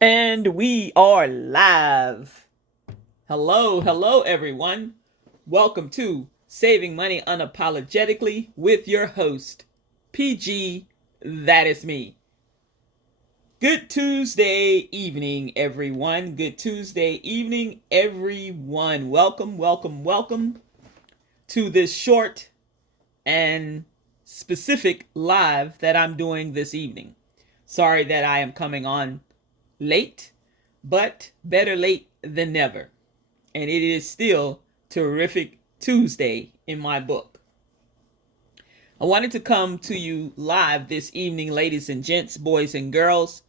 And we are live. Hello, everyone. Welcome to Saving Money Unapologetically with your host, PG. That is me. Good Tuesday evening, everyone. Good Tuesday evening, everyone. Welcome to this short and specific live that I'm doing this evening. Sorry that I am coming on late, but better late than never. And it is still terrific Tuesday in my book. I wanted to come to you live this evening, ladies and gents, boys and girls,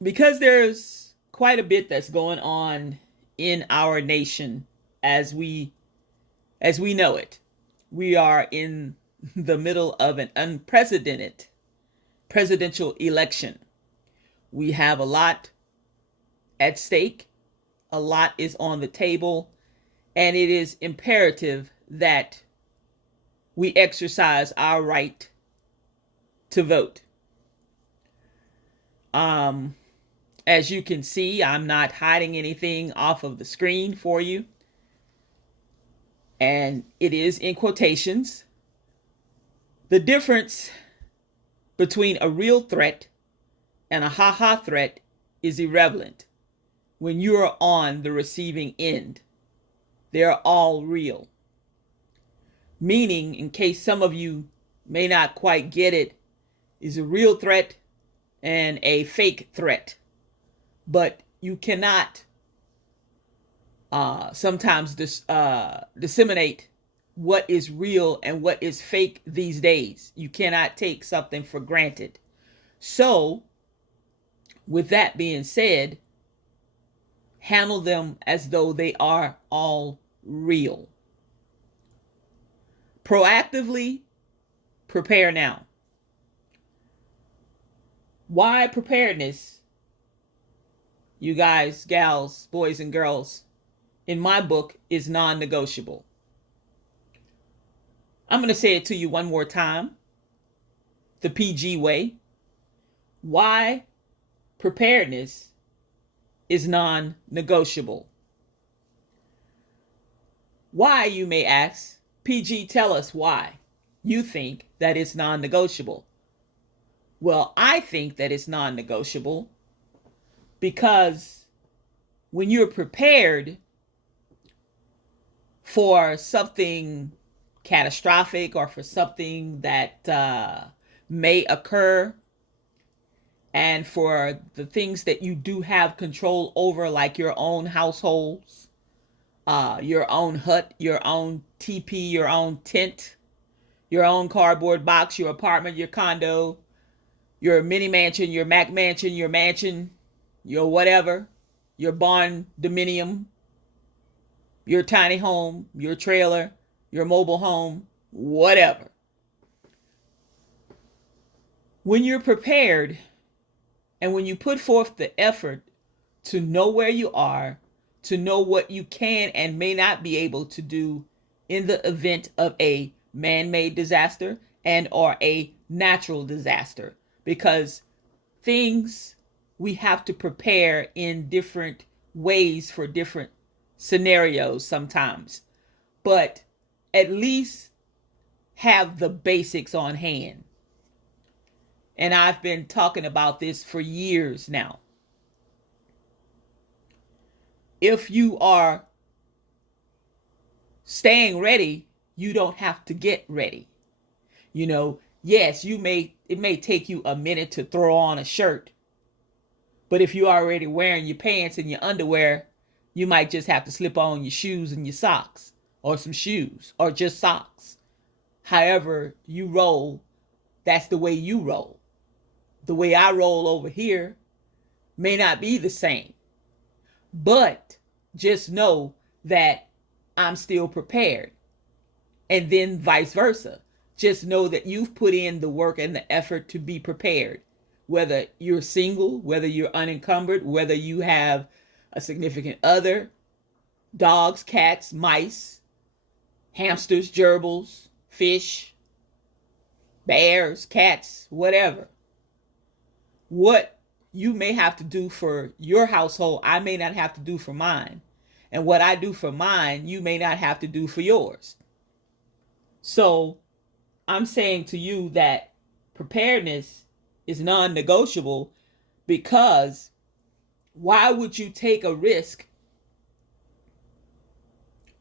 because there's quite a bit that's going on in our nation as we know it. We are in the middle of an unprecedented presidential election. We have a lot at stake. A lot is on the table, and it is imperative that we exercise our right to vote. As you can see, I'm not hiding anything off of the screen for you, and it is in quotations. The difference between a real threat and a ha-ha threat is irrelevant when you are on the receiving end. They're all real. Meaning, in case some of you may not quite get it, is a real threat and a fake threat. But you cannot sometimes disseminate what is real and what is fake these days. You cannot take something for granted. So, with that being said, handle them as though they are all real. Proactively prepare now. Why preparedness, you guys, gals, boys, and girls, in my book is non-negotiable. I'm going to say it to you one more time, the PG way. Why preparedness is non-negotiable. Why, you may ask? PG, tell us why you think that it's non-negotiable. Well, I think that it's non-negotiable because when you're prepared for something catastrophic or for something that may occur, and for the things that you do have control over, like your own households, your own hut, your own teepee, your own tent, your own cardboard box, your apartment, your condo, your mini mansion, your Mac mansion, your mansion, your whatever, your barn dominium, your tiny home, your trailer, your mobile home, whatever. When you're prepared and when you put forth the effort to know where you are, to know what you can and may not be able to do in the event of a man-made disaster and or a natural disaster, because things we have to prepare in different ways for different scenarios sometimes, but at least have the basics on hand. And I've been talking about this for years now. If you are staying ready, you don't have to get ready. Yes, it may take you a minute to throw on a shirt, but if you're already wearing your pants and your underwear, you might just have to slip on your shoes and your socks, or some shoes, or just socks. However you roll, that's the way you roll. The way I roll over here may not be the same. But just know that I'm still prepared. And then vice versa. Just know that you've put in the work and the effort to be prepared. Whether you're single, whether you're unencumbered, whether you have a significant other, dogs, cats, mice, hamsters, gerbils, fish, bears, cats, whatever. What you may have to do for your household, I may not have to do for mine. And what I do for mine, you may not have to do for yours. So I'm saying to you that preparedness is non-negotiable, because why would you take a risk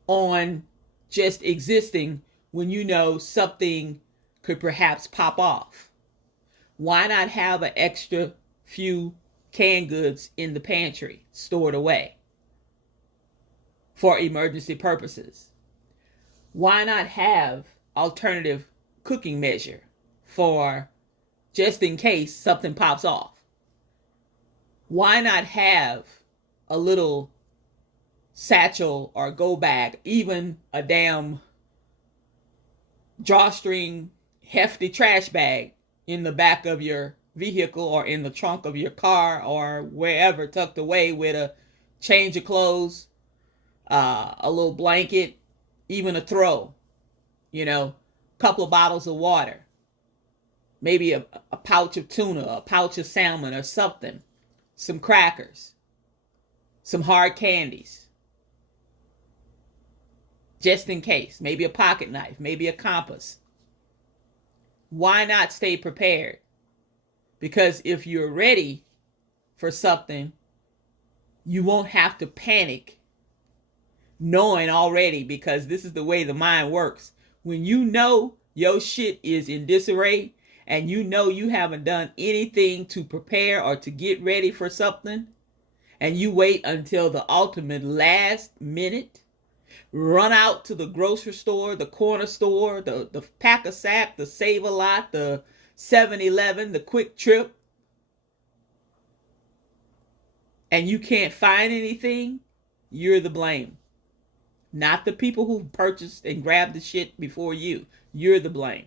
on just existing when you know something could perhaps pop off? Why not have an extra few canned goods in the pantry stored away for emergency purposes? Why not have alternative cooking measure for just in case something pops off? Why not have a little satchel or go bag, even a damn drawstring hefty trash bag in the back of your vehicle or in the trunk of your car or wherever, tucked away, with a change of clothes, a little blanket, even a throw, couple of bottles of water, maybe a pouch of tuna, a pouch of salmon or something, some crackers, some hard candies, just in case, maybe a pocket knife, maybe a compass. Why not stay prepared? Because if you're ready for something, you won't have to panic knowing already, because this is the way the mind works. When you know your shit is in disarray and you know you haven't done anything to prepare or to get ready for something, and you wait until the ultimate last minute, run out to the grocery store, the corner store, the Pack-A-Sack, the Save-A-Lot, the 7-Eleven, the Quick Trip, and you can't find anything, you're the blame. Not the people who purchased and grabbed the shit before you. You're the blame.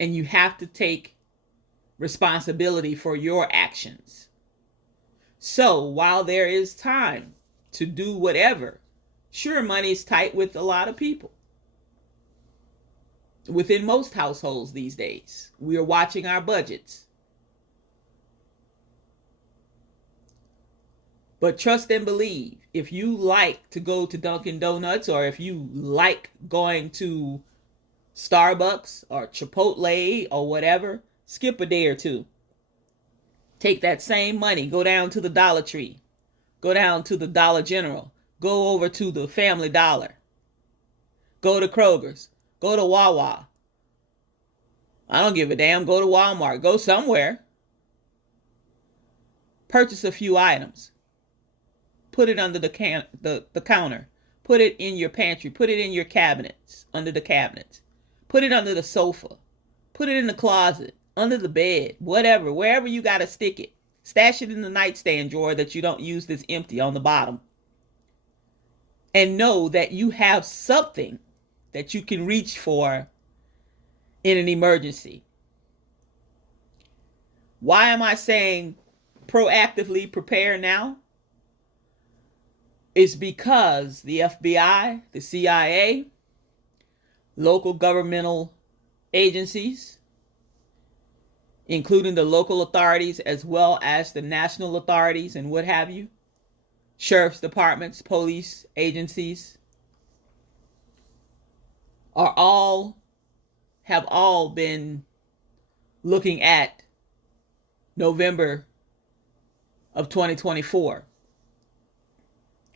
And you have to take responsibility for your actions. So while there is time to do whatever, sure, money's tight with a lot of people. Within most households these days, we are watching our budgets. But trust and believe, if you like to go to Dunkin' Donuts, or if you like going to Starbucks or Chipotle or whatever, skip a day or two. Take that same money, go down to the Dollar Tree, go down to the Dollar General, go over to the Family Dollar, go to Kroger's, go to Wawa. I don't give a damn, go to Walmart, go somewhere. Purchase a few items. Put it under the counter. Put it in your pantry. Put it in your cabinets, under the cabinets. Put it under the sofa. Put it in the closet, under the bed, whatever, wherever you got to stick it. Stash it in the nightstand drawer that you don't use, that's empty on the bottom. And know that you have something that you can reach for in an emergency. Why am I saying proactively prepare now? It's because the FBI, the CIA, local governmental agencies, including the local authorities as well as the national authorities and what have you, sheriff's departments, police agencies, have all been looking at November of 2024.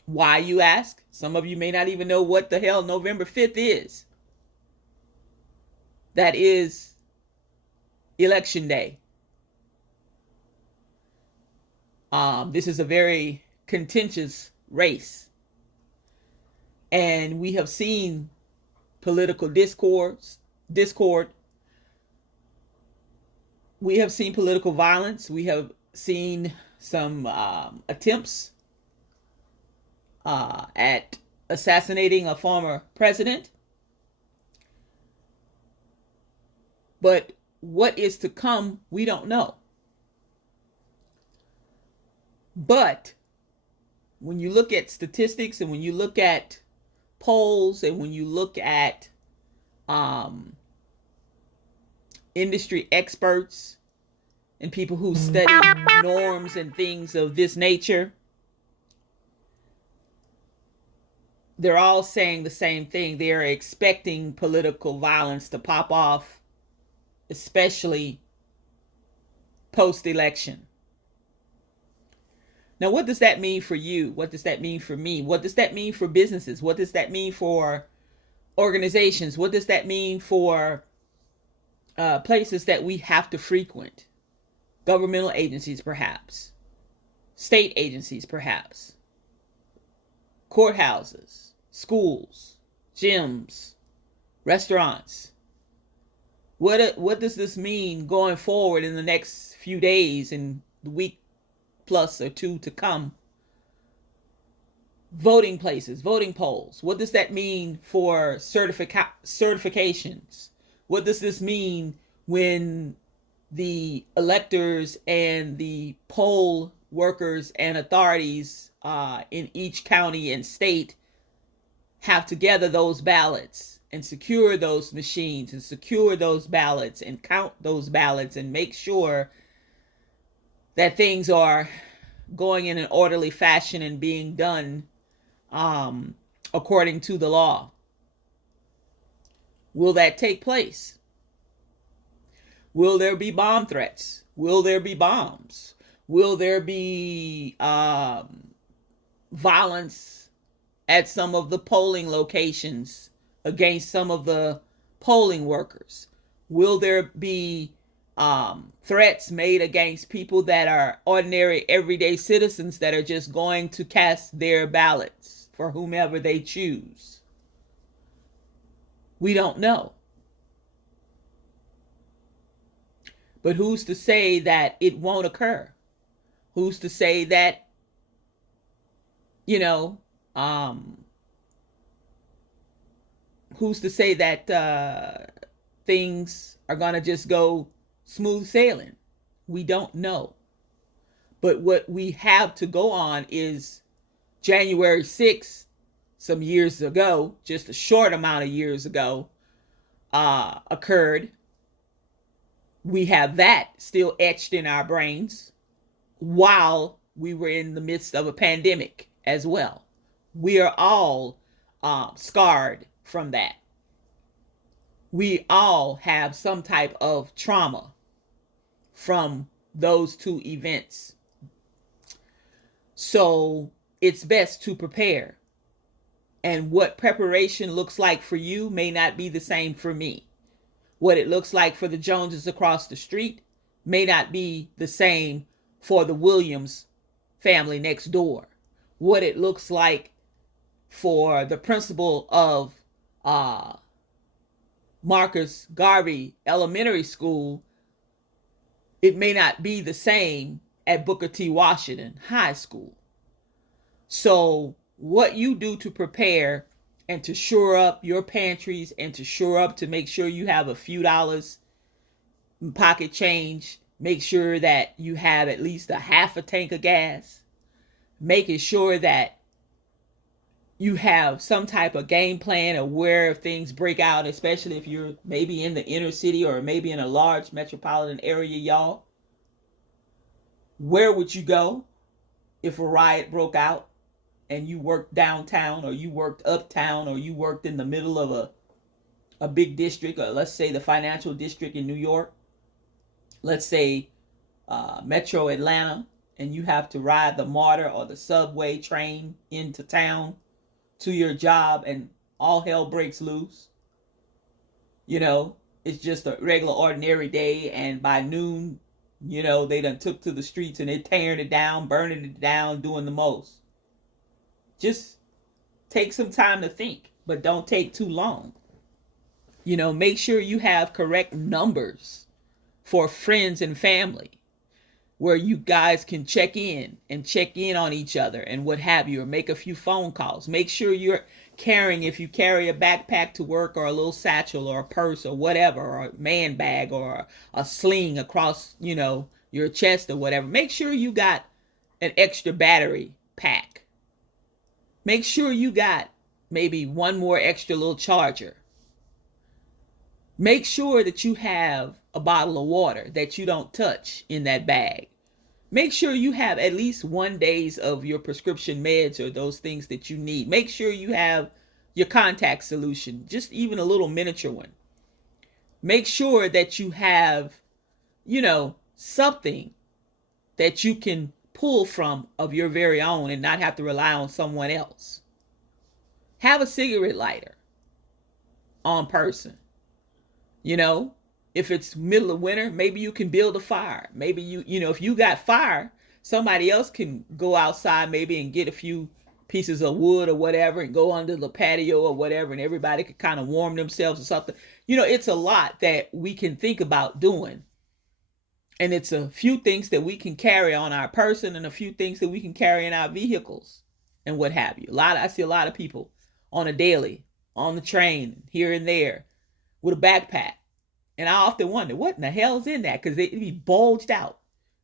Why, you ask? Some of you may not even know what the hell November 5th is. That is Election Day. This is a very contentious race. And we have seen political discord. We have seen political violence. We have seen some attempts at assassinating a former president. But what is to come, we don't know. But when you look at statistics, and when you look at polls, and when you look at industry experts and people who study norms and things of this nature, they're all saying the same thing. They're expecting political violence to pop off, especially post-election. Now, what does that mean for you? What does that mean for me? What does that mean for businesses? What does that mean for organizations? What does that mean for places that we have to frequent? Governmental agencies, perhaps. State agencies, perhaps. Courthouses, schools, gyms, restaurants. What does this mean going forward in the next few days and the week plus or two to come? Voting places, voting polls. What does that mean for certifications? What does this mean when the electors and the poll workers and authorities in each county and state have to gather those ballots and secure those machines and secure those ballots and count those ballots and make sure that things are going in an orderly fashion and being done according to the law? Will that take place? Will there be bomb threats? Will there be bombs? Will there be violence at some of the polling locations against some of the polling workers? Will there be threats made against people that are ordinary, everyday citizens that are just going to cast their ballots for whomever they choose? We don't know. But who's to say that it won't occur? Who's to say that, who's to say that things are going to just go smooth sailing? We don't know. But what we have to go on is January 6th, some years ago, just a short amount of years ago, occurred. We have that still etched in our brains while we were in the midst of a pandemic as well. We are all scarred from that. We all have some type of trauma from those two events. So it's best to prepare. And what preparation looks like for you may not be the same for me. What it looks like for the Joneses across the street may not be the same for the Williams family next door. What it looks like for the principal of Marcus Garvey Elementary School, it may not be the same at Booker T. Washington High School. So what you do to prepare and to shore up your pantries and to shore up to make sure you have a few dollars in pocket change, make sure that you have at least a half a tank of gas, making sure that you have some type of game plan of where things break out, especially if you're maybe in the inner city or maybe in a large metropolitan area, y'all. Where would you go if a riot broke out and you worked downtown or you worked uptown or you worked in the middle of a big district, or let's say the financial district in New York, let's say Metro Atlanta, and you have to ride the MARTA or the subway train into town to your job and all hell breaks loose? It's just a regular ordinary day, and by noon, they done took to the streets and they're tearing it down, burning it down, doing the most. Just take some time to think, but don't take too long. Make sure you have correct numbers for friends and family where you guys can check in on each other and what have you, or make a few phone calls. Make sure you're carrying, if you carry a backpack to work or a little satchel or a purse or whatever, or a man bag or a sling across, your chest or whatever, make sure you got an extra battery pack. Make sure you got maybe one more extra little charger. Make sure that you have a bottle of water that you don't touch in that bag. Make sure you have at least 1 day of your prescription meds or those things that you need. Make sure you have your contact solution, just even a little miniature one. Make sure that you have, something that you can pull from of your very own and not have to rely on someone else. Have a cigarette lighter on person. If it's middle of winter, maybe you can build a fire. Maybe if you got fire, somebody else can go outside maybe and get a few pieces of wood or whatever and go under the patio or whatever, and everybody could kind of warm themselves or something. It's a lot that we can think about doing. And it's a few things that we can carry on our person and a few things that we can carry in our vehicles and what have you. I see a lot of people on a daily, on the train, here and there, with a backpack. And I often wonder, what in the hell's in that? Because it be bulged out.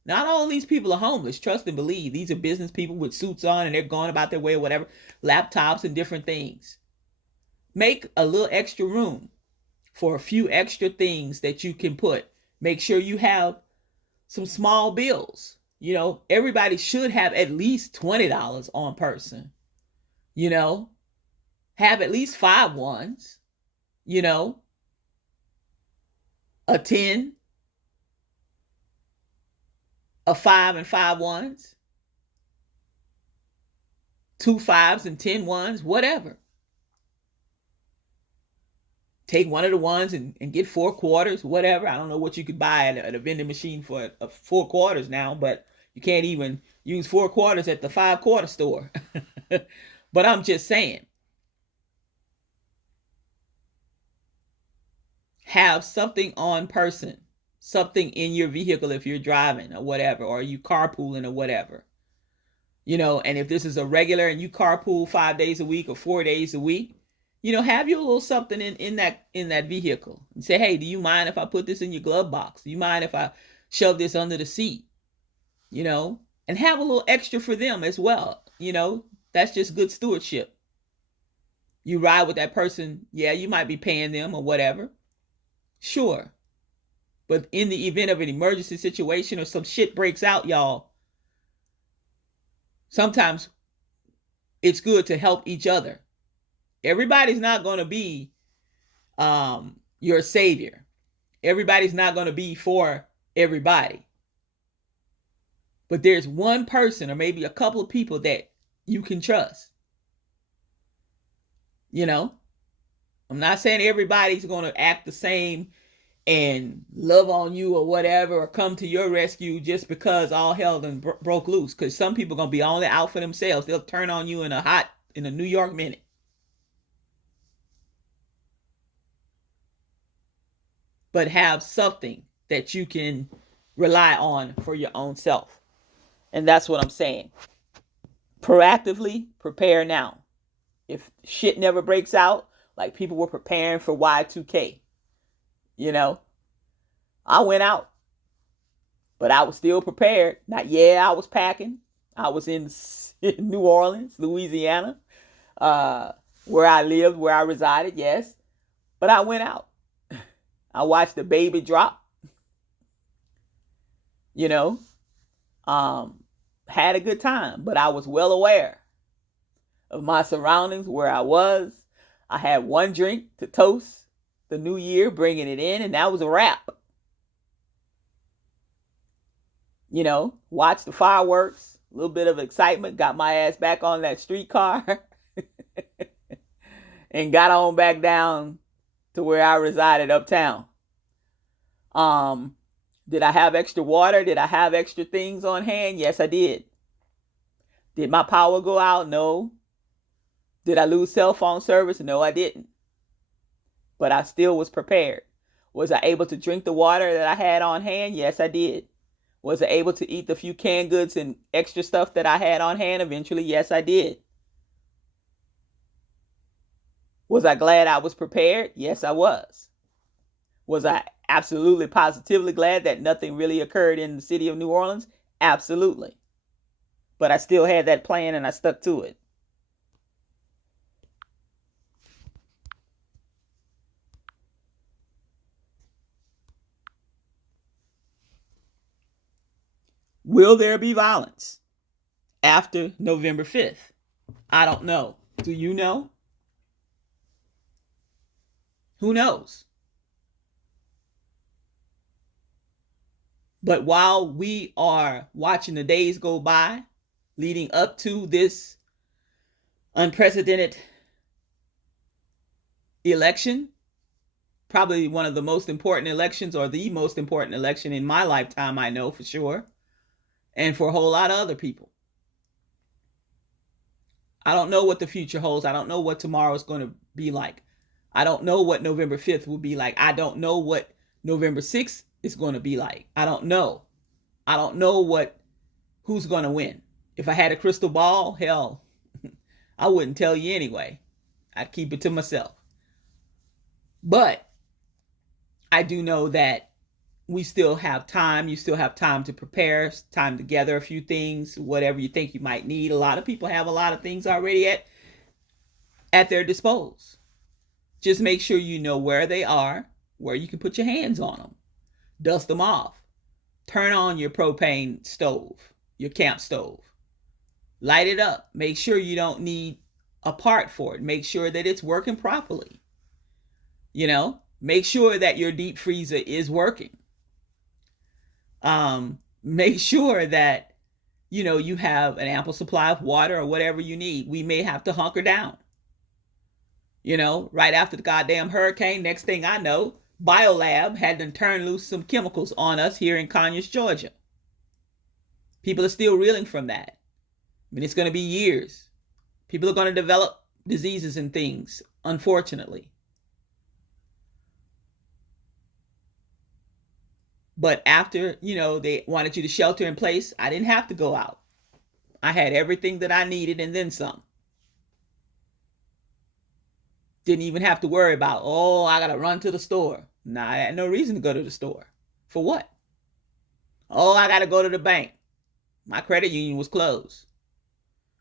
Not all these people are homeless. Trust and believe. These are business people with suits on and they're going about their way or whatever. Laptops and different things. Make a little extra room for a few extra things that you can put. Make sure you have some small bills. Everybody should have at least $20 on person. Have at least 5 ones. A 10, a 5 and 5 ones, 2 5s and 10 ones, whatever. Take one of the ones and get 4 quarters, whatever. I don't know what you could buy at a vending machine for 4 quarters now, but you can't even use 4 quarters at the 5-quarter store. But I'm just saying, have something on person, something in your vehicle if you're driving or whatever, or you carpooling or whatever. And if this is a regular and you carpool 5 days a week or 4 days a week, have your little something in that vehicle and say, hey, do you mind if I put this in your glove box? Do you mind if I shove this under the seat? And have a little extra for them as well. That's just good stewardship. You ride with that person. Yeah, you might be paying them or whatever. Sure. But in the event of an emergency situation or some shit breaks out, y'all, sometimes it's good to help each other. Everybody's not going to be your savior. Everybody's not going to be for everybody. But there's one person or maybe a couple of people that you can trust. I'm not saying everybody's going to act the same and love on you or whatever, or come to your rescue just because all hell done broke loose. Because some people are going to be only out for themselves. They'll turn on you in a New York minute. But have something that you can rely on for your own self. And that's what I'm saying. Proactively prepare now. If shit never breaks out, like people were preparing for Y2K, I went out, but I was still prepared. I was packing. I was in New Orleans, Louisiana, where I lived, where I resided, yes. But I went out. I watched the baby drop, had a good time, but I was well aware of my surroundings, where I was. I had one drink to toast the new year, bringing it in, and that was a wrap. Watched the fireworks, a little bit of excitement, got my ass back on that streetcar and got on back down to where I resided uptown. Did I have extra water? Did I have extra things on hand? Yes, I did. Did my power go out? No. Did I lose cell phone service? No, I didn't. But I still was prepared. Was I able to drink the water that I had on hand? Yes, I did. Was I able to eat the few canned goods and extra stuff that I had on hand eventually? Yes, I did. Was I glad I was prepared? Yes, I was. Was I absolutely positively glad that nothing really occurred in the city of New Orleans? Absolutely. But I still had that plan and I stuck to it. Will there be violence after November 5th? I don't know. Do you know? Who knows? But while we are watching the days go by leading up to this unprecedented election, probably one of the most important elections, or the most important election in my lifetime, I know for sure, and for a whole lot of other people. I don't know what the future holds. I don't know what tomorrow is going to be like. I don't know what November 5th will be like. I don't know what November 6th is going to be like. I don't know. I don't know who's going to win. If I had a crystal ball, hell, I wouldn't tell you anyway. I'd keep it to myself. But I do know that we still have time. You still have time to prepare, time to gather a few things, whatever you think you might need. A lot of people have a lot of things already at their disposal. Just make sure you know where they are, where you can put your hands on them. Dust them off. Turn on your propane stove, your camp stove. Light it up. Make sure you don't need a part for it. Make sure that it's working properly. Make sure that your deep freezer is working. Make sure that, you have an ample supply of water or whatever you need. We may have to hunker down. Right after the goddamn hurricane, next thing I know, BioLab had to turn loose some chemicals on us here in Conyers, Georgia. People are still reeling from that. It's going to be years. People are going to develop diseases and things, unfortunately. But after, they wanted you to shelter in place, I didn't have to go out. I had everything that I needed and then some. Didn't even have to worry about, I got to run to the store. Nah, I had no reason to go to the store. For what? I got to go to the bank. My credit union was closed.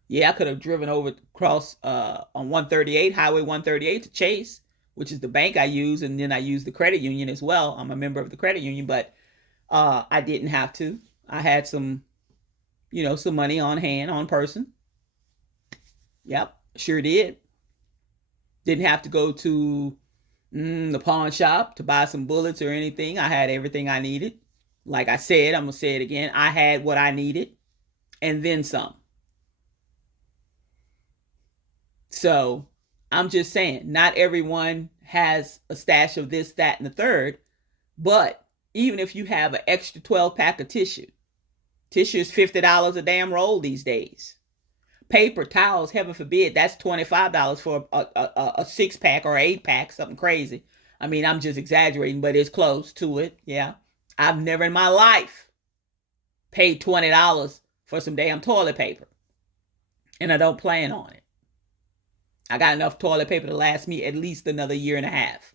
Yeah, I could have driven over across on 138, Highway 138 to Chase, which is the bank I use, and then I use the credit union as well. I'm a member of the credit union, but I didn't have to. I had some money on hand, on person. Yep, sure did. Didn't have to go to the pawn shop to buy some bullets or anything. I had everything I needed. Like I said, I'm going to say it again. I had what I needed and then some. So I'm just saying, not everyone has a stash of this, that, and the third. But even if you have an extra 12-pack of tissue is $50 a damn roll these days. Paper towels, heaven forbid, that's $25 for a 6-pack or 8-pack, something crazy. I'm just exaggerating, but it's close to it. Yeah. I've never in my life paid $20 for some damn toilet paper. And I don't plan on it. I got enough toilet paper to last me at least another year and a half.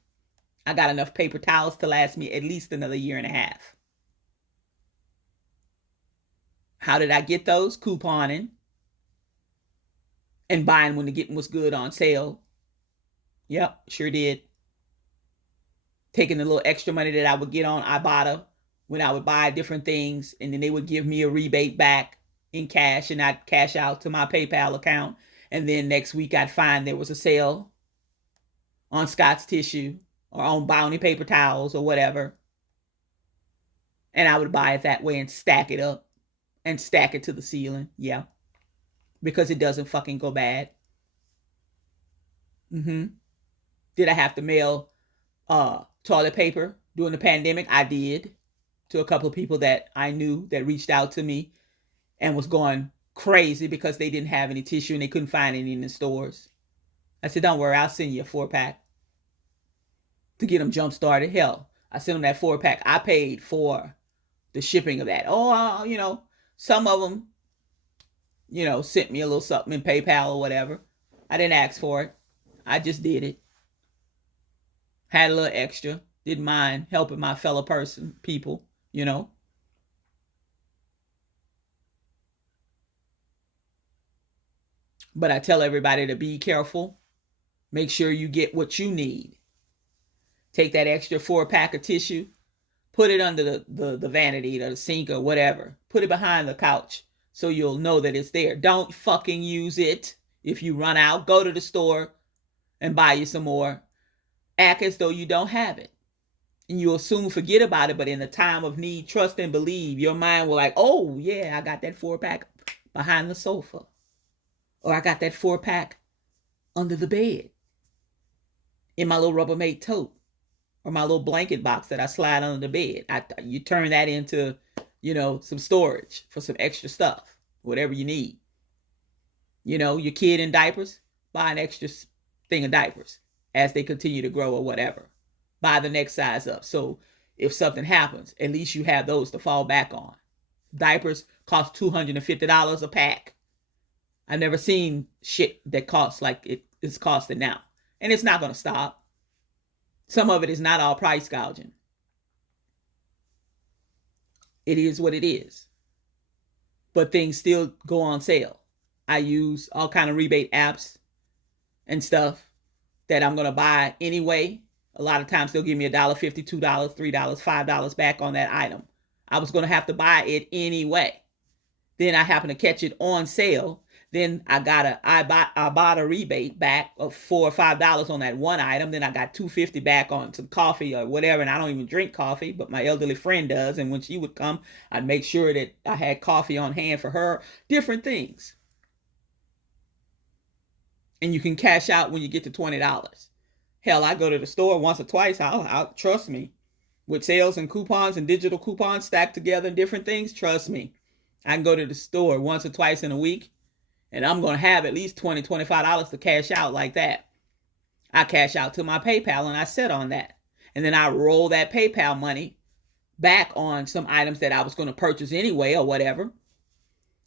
I got enough paper towels to last me at least another year and a half. How did I get those? Couponing. And buying when the getting was good on sale. Yep, sure did. Taking the little extra money that I would get on Ibotta when I would buy different things, and then they would give me a rebate back in cash, and I'd cash out to my PayPal account. And then next week I'd find there was a sale on Scott's tissue or on Bounty paper towels or whatever. And I would buy it that way and stack it up and stack it to the ceiling. Yeah. Because it doesn't fucking go bad. Did I have to mail toilet paper during the pandemic? I did. To a couple of people that I knew that reached out to me and was going crazy because they didn't have any tissue and they couldn't find any in the stores. I said, don't worry, I'll send you a 4-pack to get them jump started. Hell, I sent them that 4-pack. I paid for the shipping of that. Some of them, sent me a little something in PayPal or whatever. I didn't ask for it. I just did it. Had a little extra. Didn't mind helping my fellow people. But I tell everybody to be careful. Make sure you get what you need. Take that extra 4-pack of tissue. Put it under the vanity or the sink or whatever. Put it behind the couch so you'll know that it's there. Don't fucking use it. If you run out, go to the store and buy you some more. Act as though you don't have it. And you'll soon forget about it, but in the time of need, trust and believe. Your mind will like, oh yeah, I got that 4-pack behind the sofa. Or I got that 4-pack under the bed. In my little Rubbermaid tote. Or my little blanket box that I slide under the bed. You turn that into, some storage for some extra stuff. Whatever you need. Your kid in diapers, buy an extra thing of diapers as they continue to grow or whatever. Buy the next size up. So if something happens, at least you have those to fall back on. Diapers cost $250 a pack. I've never seen shit that costs like it is costing now. And it's not going to stop. Some of it is not all price gouging. It is what it is. But things still go on sale. I use all kind of rebate apps and stuff that I'm going to buy anyway. A lot of times they'll give me $1.50, $2, $3, $5 back on that item. I was going to have to buy it anyway. Then I happen to catch it on sale. Then I bought a rebate back of $4 or $5 on that one item. Then I got $2.50 back on some coffee or whatever. And I don't even drink coffee, but my elderly friend does. And when she would come, I'd make sure that I had coffee on hand for her. Different things. And you can cash out when you get to $20. Hell, I go to the store once or twice. I'll trust me. With sales and coupons and digital coupons stacked together and different things, trust me. I can go to the store once or twice in a week. And I'm going to have at least $20, $25 to cash out like that. I cash out to my PayPal and I sit on that. And then I roll that PayPal money back on some items that I was going to purchase anyway or whatever.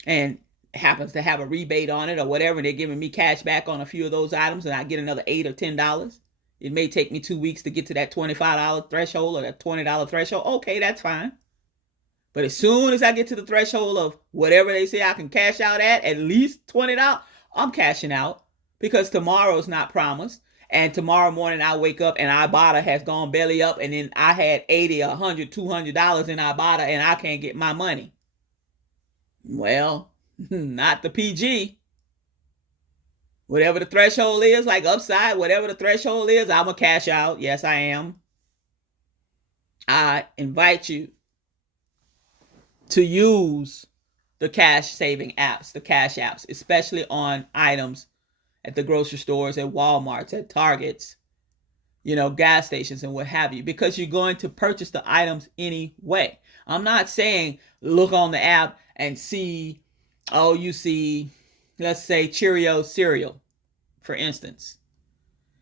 And happens to have a rebate on it or whatever. And they're giving me cash back on a few of those items and I get another $8 or $10. It may take me 2 weeks to get to that $25 threshold or that $20 threshold. Okay, that's fine. But as soon as I get to the threshold of whatever they say I can cash out at least $20, I'm cashing out because tomorrow's not promised. And tomorrow morning I wake up and Ibotta has gone belly up and then I had $80, $100, $200 in Ibotta and I can't get my money. Well, not the PG. Whatever the threshold is, like upside, whatever the threshold is, I'm going to cash out. Yes, I am. I invite you to use the cash saving apps, the cash apps, especially on items at the grocery stores, at Walmarts, at Targets, gas stations and what have you, because you're going to purchase the items anyway. I'm not saying look on the app and see, you see, let's say Cheerios cereal, for instance,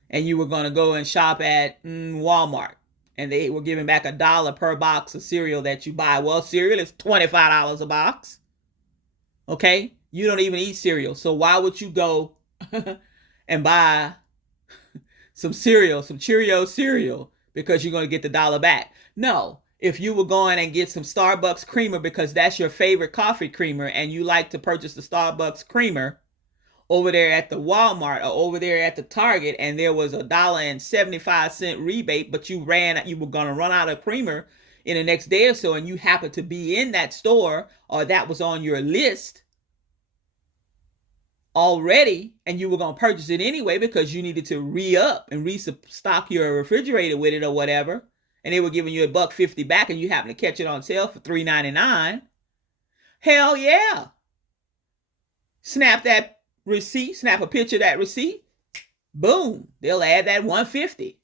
and you were going to go and shop at Walmart. And they were giving back $1 per box of cereal that you buy. Well, cereal is $25 a box. Okay? You don't even eat cereal. So why would you go and buy some cereal, some Cheerios cereal, because you're going to get the $1 back? No. If you were going and get some Starbucks creamer because that's your favorite coffee creamer and you like to purchase the Starbucks creamer over there at the Walmart or over there at the Target, and there was $1.75 rebate, but you were going to run out of creamer in the next day or so, and you happened to be in that store or that was on your list already, and you were going to purchase it anyway because you needed to re-up and restock your refrigerator with it or whatever, and they were giving you $1.50 back, and you happened to catch it on sale for $3.99. Hell yeah! Snap that receipt, snap a picture of that receipt, boom, they'll add that $1.50.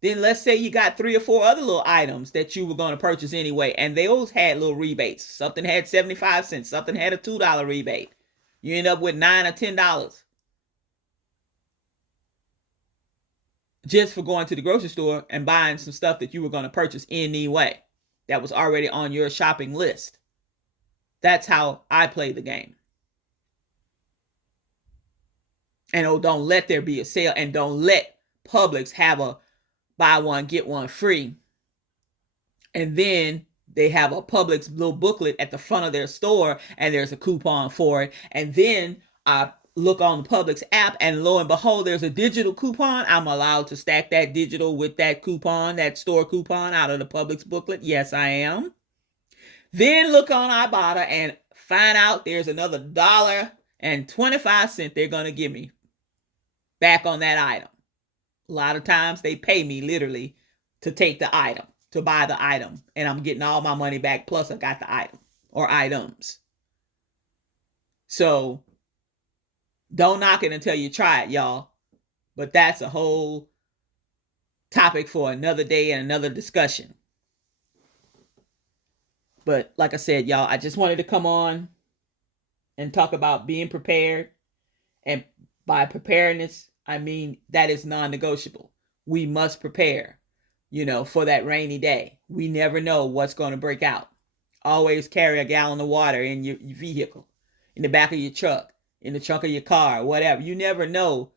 Then let's say you got 3 or 4 other little items that you were going to purchase anyway, and those had little rebates. Something had 75 cents, something had a $2 rebate. You end up with $9 or $10 just for going to the grocery store and buying some stuff that you were going to purchase anyway that was already on your shopping list. That's how I play the game. And don't let there be a sale, and don't let Publix have a buy one, get one free. And then they have a Publix little booklet at the front of their store and there's a coupon for it. And then I look on the Publix app, and lo and behold, there's a digital coupon. I'm allowed to stack that digital with that coupon, that store coupon out of the Publix booklet. Yes, I am. Then look on Ibotta and find out there's another $1.25 they're going to give me back on that item. A lot of times they pay me literally to take the item, to buy the item, and I'm getting all my money back, plus I got the item or items. So don't knock it until you try it, y'all. But that's a whole topic for another day and another discussion. But like I said, y'all, I just wanted to come on and talk about being prepared. And by preparedness, I mean that is non-negotiable. We must prepare, for that rainy day. We never know what's going to break out. Always carry a gallon of water in your vehicle, in the back of your truck, in the trunk of your car, whatever. You never know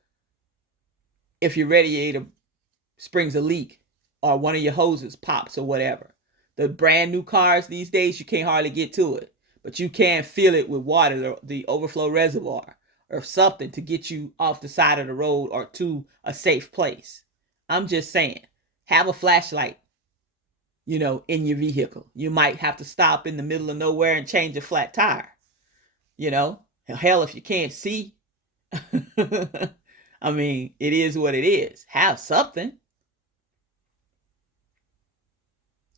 if your radiator springs a leak or one of your hoses pops or whatever. The brand new cars these days, you can't hardly get to it, but you can fill it with water, the overflow reservoir or something to get you off the side of the road or to a safe place. I'm just saying, have a flashlight, in your vehicle. You might have to stop in the middle of nowhere and change a flat tire. Hell, if you can't see, I mean, it is what it is. Have something.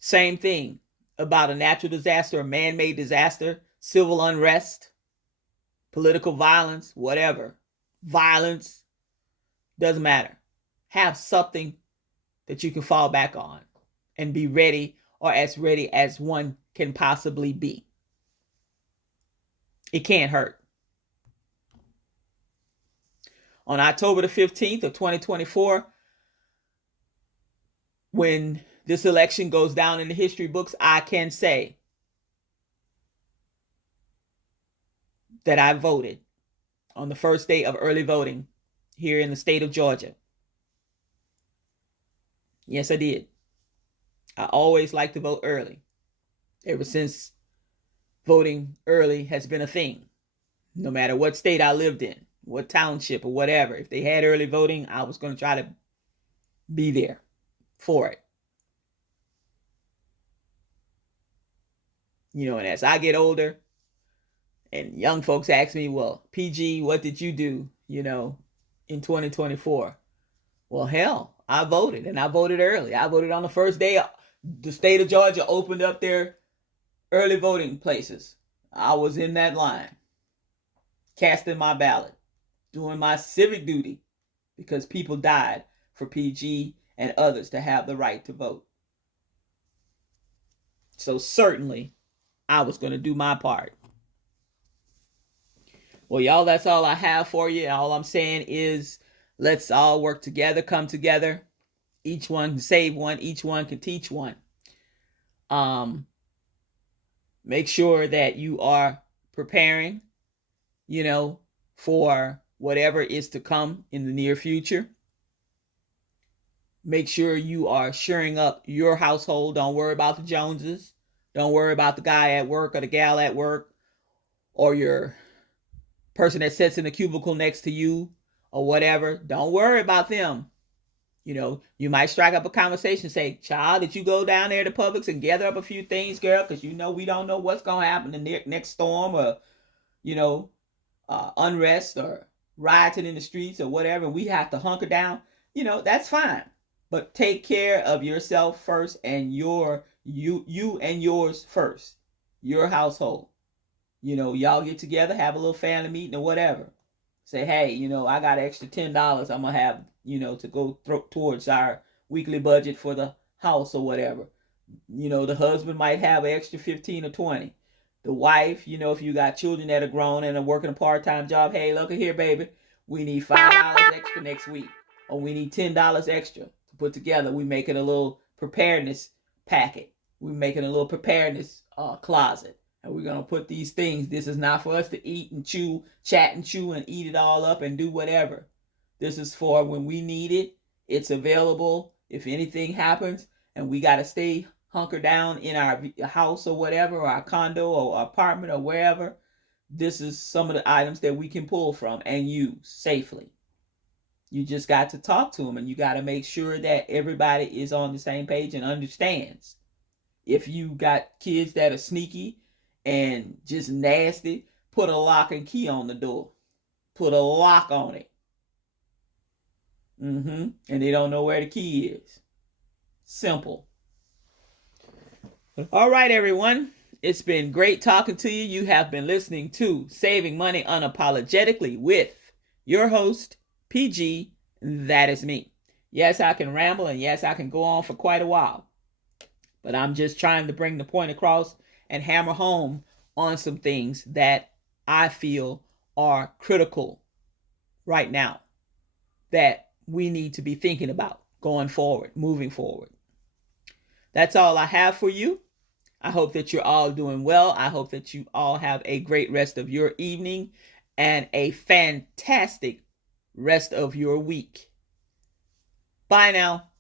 Same thing about a natural disaster, a man-made disaster, civil unrest, political violence, whatever. Violence, doesn't matter. Have something that you can fall back on and be ready, or as ready as one can possibly be. It can't hurt. On October the 15th of 2024, when this election goes down in the history books, I can say that I voted on the first day of early voting here in the state of Georgia. Yes, I did. I always like to vote early. Ever since voting early has been a thing. No matter what state I lived in, what township or whatever. If they had early voting, I was going to try to be there for it. And as I get older and young folks ask me, well, PG, what did you do, in 2024? Well, hell, I voted, and I voted early. I voted on the first day the state of Georgia opened up their early voting places. I was in that line, casting my ballot, doing my civic duty, because people died for PG and others to have the right to vote. So certainly, I was going to do my part. Well, y'all, that's all I have for you. All I'm saying is let's all work together, come together. Each one can save one. Each one can teach one. Make sure that you are preparing, for whatever is to come in the near future. Make sure you are shoring up your household. Don't worry about the Joneses. Don't worry about the guy at work or the gal at work or your person that sits in the cubicle next to you or whatever. Don't worry about them. You might strike up a conversation, say, child, did you go down there to Publix and gather up a few things, girl? Because we don't know what's going to happen in the next storm or, unrest or rioting in the streets or whatever. We have to hunker down. That's fine. But take care of yourself first and you and yours first. Your household. Y'all get together, have a little family meeting or whatever. Say, hey, I got an extra $10 I'm going to have, to go towards our weekly budget for the house or whatever. The husband might have an extra 15 or 20. The wife, if you got children that are grown and are working a part-time job, hey, look here, baby, we need $5 extra next week. Or we need $10 extra to put together. We making a little preparedness packet. We making a little preparedness closet. And we're going to put these things. This is not for us to eat and chew, chat and chew and eat it all up and do whatever. This is for when we need it. It's available if anything happens and we got to stay hunkered down in our house or whatever, or our condo or apartment or wherever. this is some of the items that we can pull from and use safely. You just got to talk to them, and you got to make sure that everybody is on the same page and understands. If you got kids that are sneaky and just nasty, put a lock and key on the door. Put a lock on it. And they don't know where the key is. Simple. All right, everyone. It's been great talking to you. You have been listening to Saving Money Unapologetically with your host, PG. That is me. Yes, I can ramble, and yes, I can go on for quite a while. But I'm just trying to bring the point across and hammer home on some things that I feel are critical right now that we need to be thinking about going forward, moving forward. That's all I have for you. I hope that you're all doing well. I hope that you all have a great rest of your evening and a fantastic rest of your week. Bye now.